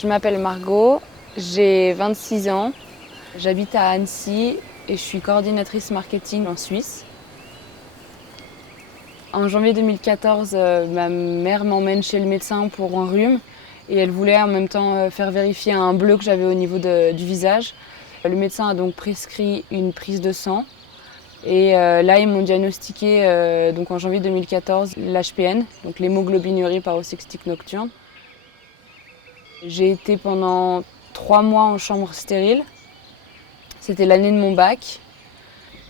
Je m'appelle Margot, j'ai 26 ans, j'habite à Annecy et je suis coordinatrice marketing en Suisse. En janvier 2014, ma mère m'emmène chez le médecin pour un rhume et elle voulait en même temps faire vérifier un bleu que j'avais au niveau du visage. Le médecin a donc prescrit une prise de sang et là ils m'ont diagnostiqué donc en janvier 2014 l'HPN, donc l'hémoglobinurie parocyclique nocturne. J'ai été pendant 3 mois en chambre stérile. C'était l'année de mon bac.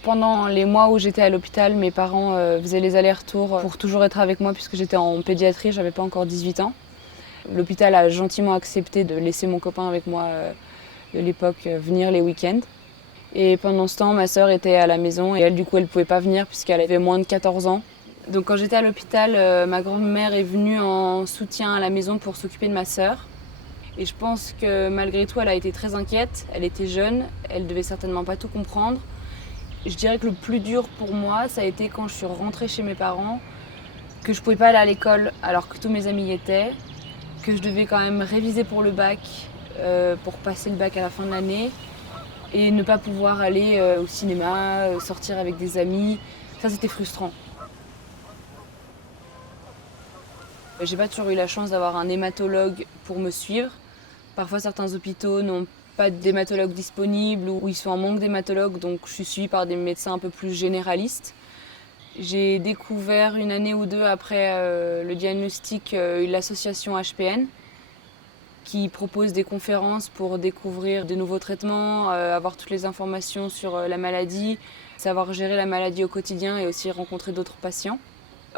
Pendant les mois où j'étais à l'hôpital, mes parents faisaient les allers-retours pour toujours être avec moi puisque j'étais en pédiatrie, j'avais pas encore 18 ans. L'hôpital a gentiment accepté de laisser mon copain avec moi de l'époque venir les week-ends. Et pendant ce temps, ma sœur était à la maison et elle, du coup, elle pouvait pas venir puisqu'elle avait moins de 14 ans. Donc quand j'étais à l'hôpital, ma grand-mère est venue en soutien à la maison pour s'occuper de ma sœur. Et je pense que malgré tout, elle a été très inquiète. Elle était jeune, elle devait certainement pas tout comprendre. Je dirais que le plus dur pour moi, ça a été quand je suis rentrée chez mes parents, que je pouvais pas aller à l'école alors que tous mes amis y étaient, que je devais quand même réviser pour le bac, pour passer le bac à la fin de l'année, et ne pas pouvoir aller au cinéma, sortir avec des amis. Ça, c'était frustrant. J'ai pas toujours eu la chance d'avoir un hématologue pour me suivre. Parfois, certains hôpitaux n'ont pas d'hématologue disponible ou ils sont en manque d'hématologue, donc je suis suivie par des médecins un peu plus généralistes. J'ai découvert une année ou deux après le diagnostic l'association HPN qui propose des conférences pour découvrir de nouveaux traitements, avoir toutes les informations sur la maladie, savoir gérer la maladie au quotidien et aussi rencontrer d'autres patients.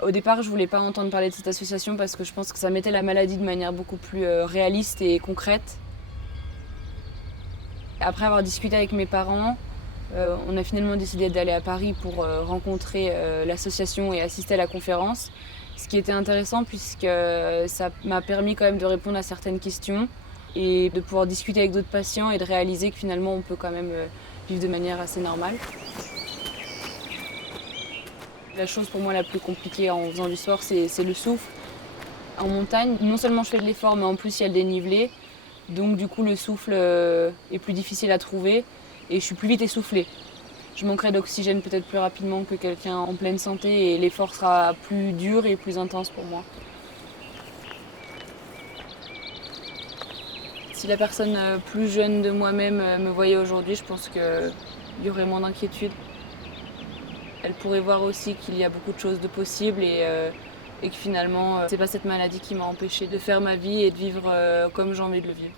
Au départ, je voulais pas entendre parler de cette association parce que je pense que ça mettait la maladie de manière beaucoup plus réaliste et concrète. Après avoir discuté avec mes parents, on a finalement décidé d'aller à Paris pour rencontrer l'association et assister à la conférence. Ce qui était intéressant puisque ça m'a permis quand même de répondre à certaines questions et de pouvoir discuter avec d'autres patients et de réaliser que finalement on peut quand même vivre de manière assez normale. La chose pour moi la plus compliquée en faisant du sport, c'est le souffle. En montagne, non seulement je fais de l'effort, mais en plus il y a le dénivelé. Donc du coup le souffle est plus difficile à trouver et je suis plus vite essoufflée. Je manquerai d'oxygène peut-être plus rapidement que quelqu'un en pleine santé et l'effort sera plus dur et plus intense pour moi. Si la personne plus jeune de moi-même me voyait aujourd'hui, je pense qu'il y aurait moins d'inquiétude. Elle pourrait voir aussi qu'il y a beaucoup de choses de possibles et que finalement, c'est pas cette maladie qui m'a empêchée de faire ma vie et de vivre comme j'ai envie de le vivre.